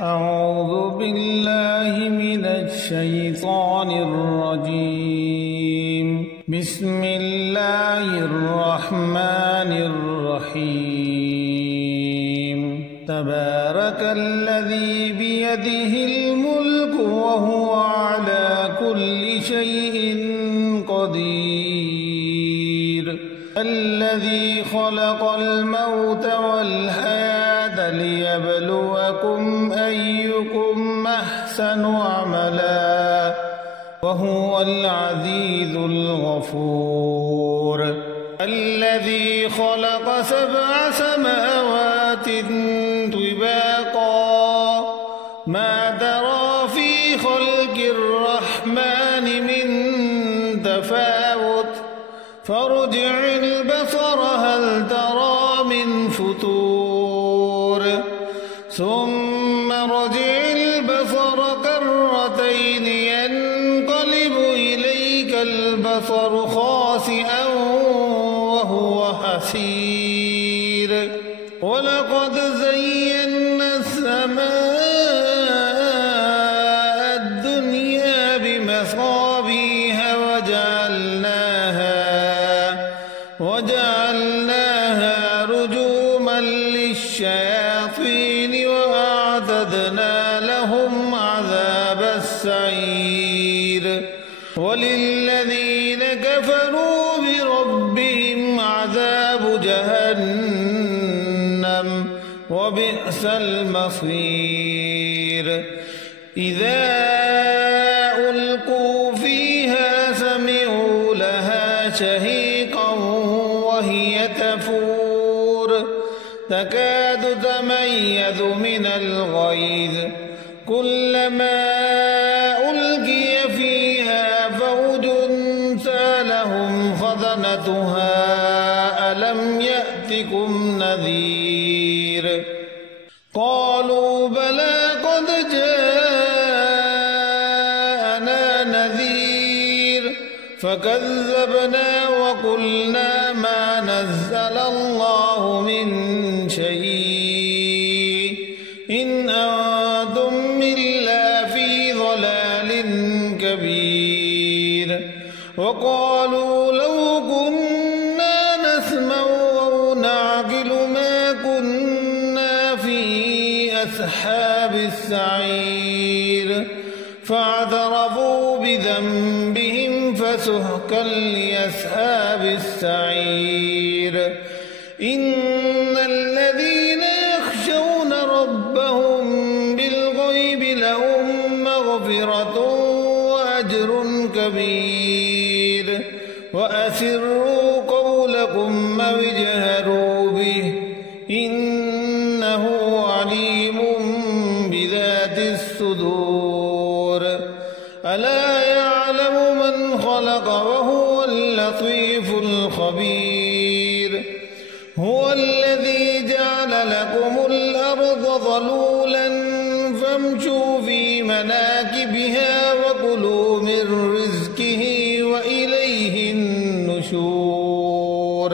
أعوذ بالله من الشيطان الرجيم. بسم الله الرحمن الرحيم. تبارك الذي بيده الملك وهو على كل شيء قدير. الذي خلق الموت والحياة ليبلوكم أيكم أحسن عملا وهو العزيز الغفور. الذي خلق 7 سماوات طباقا ما ترى في خلق الرحمن من تفاوت فارجع البصر هل ترى من فتور ثم ارجع البصر كرتين ينقلب إليك البصر خاسئا وهو حسير. ولقد زينا السماء الدنيا بمصابيح وجعلناها رجوما للشياطين وأعتدنا لهم عذاب السعير. وللذين كفروا بربهم عذاب جهنم وبئس المصير. إذا ألقوا فيها سمعوا لها شهيقا وهي تفور تكاد تميز من الغيظ كلما ألقي فيها فوج سألهم خزنتها ألم يأتكم نذير قالوا بلى قد جاءنا نذير فكذبنا وقلنا ما نزل الله من شيء إن أنتم إلا في ضلال كبير. وقالوا لو كنا نسمع أو نعقل ما كنا في أصحاب السعير فاعترفوا بذنبهم فسحقا لأصحاب السعير. إن الذين يخشون ربهم بالغيب لهم مغفرة وأجر كبير. وأسروا قولكم أو اجهروا به إنه عليم بذات الصدور. ألا يعلم من خلق وهو اللطيف الخبير. هو الذي جعل لكم الأرض ظلولا فامشوا في مناكبها وكلوا من رزقه وإليه النشور.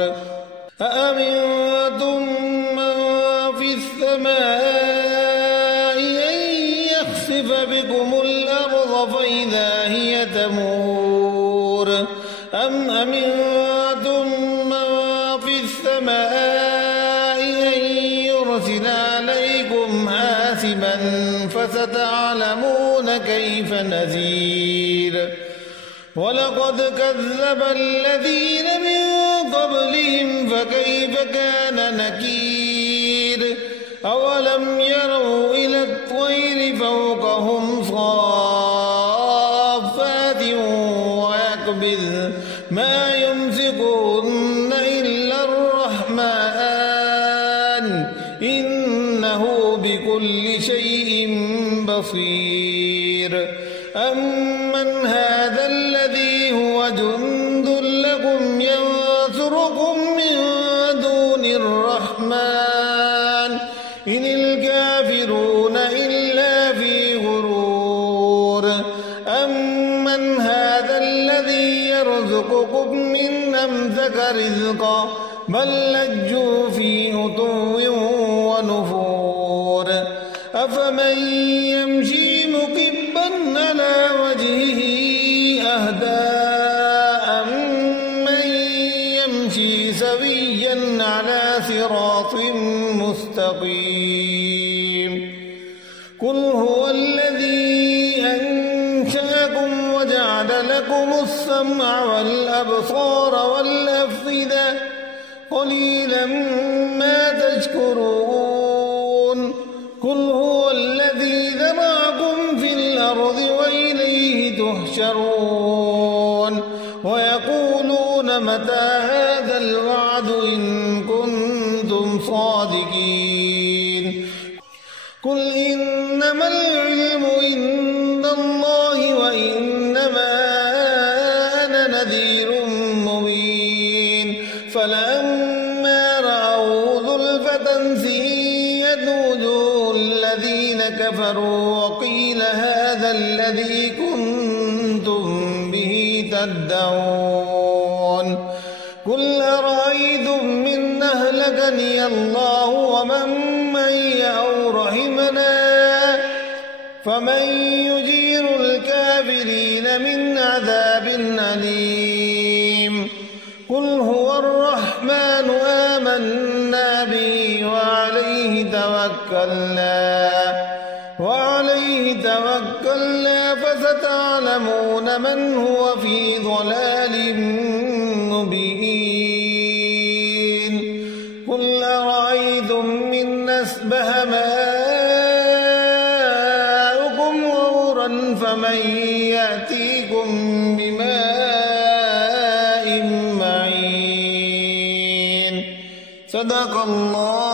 أأمنتم من في السماء أن يخسف بكم الأرض فإذا هي تمور أم أمنتم من في السماء أن يرسل عليكم حاسبا فستعلمون كيف نذير. ولقد كذب الذين من قبلهم فكيف كان نكير. أولم يروا إلى الطير فوقهم صافات ويقبض ما يمسكهن إلا الرحمن إنه بكل شيء بصير. أمن هذا الذي هو جند لكم ينصركم من دون الرحمن إن الكافرون إلا في غرور. أمن هذا الذي يرزقكم من أمسك رزقا بل لجوا في عتو ونفور. أفمن يمشي مكبا على وجهه أهدى أمن يمشي سويا على صراط مستقيم قل هو الذي أنشأكم وجعل لكم السمع والأبصار والأفئدة قليلا ما تشكرون قل هو الذي ذرأكم في الأرض وإليه تحشرون ويقولون متى هذا الوعد إن كنتم صادقين قل إنما العلم عند الله وإنما أنا نذير مبين فلما رأوا زلفة سيئت وجوه الذين كفروا وقيل هذا الذي كنتم به تدعون قل أرأيتم من أهلكني الله ومن معي أو رحمنا فمن يجير الكافرين من عذاب أليم قل هو الرحمن آمنا به وعليه توكلنا فستعلمون من هو في ضلال مبين قل أرأيتم من أصبح ماؤكم غورا فمن يأتيكم بماء معين صدق الله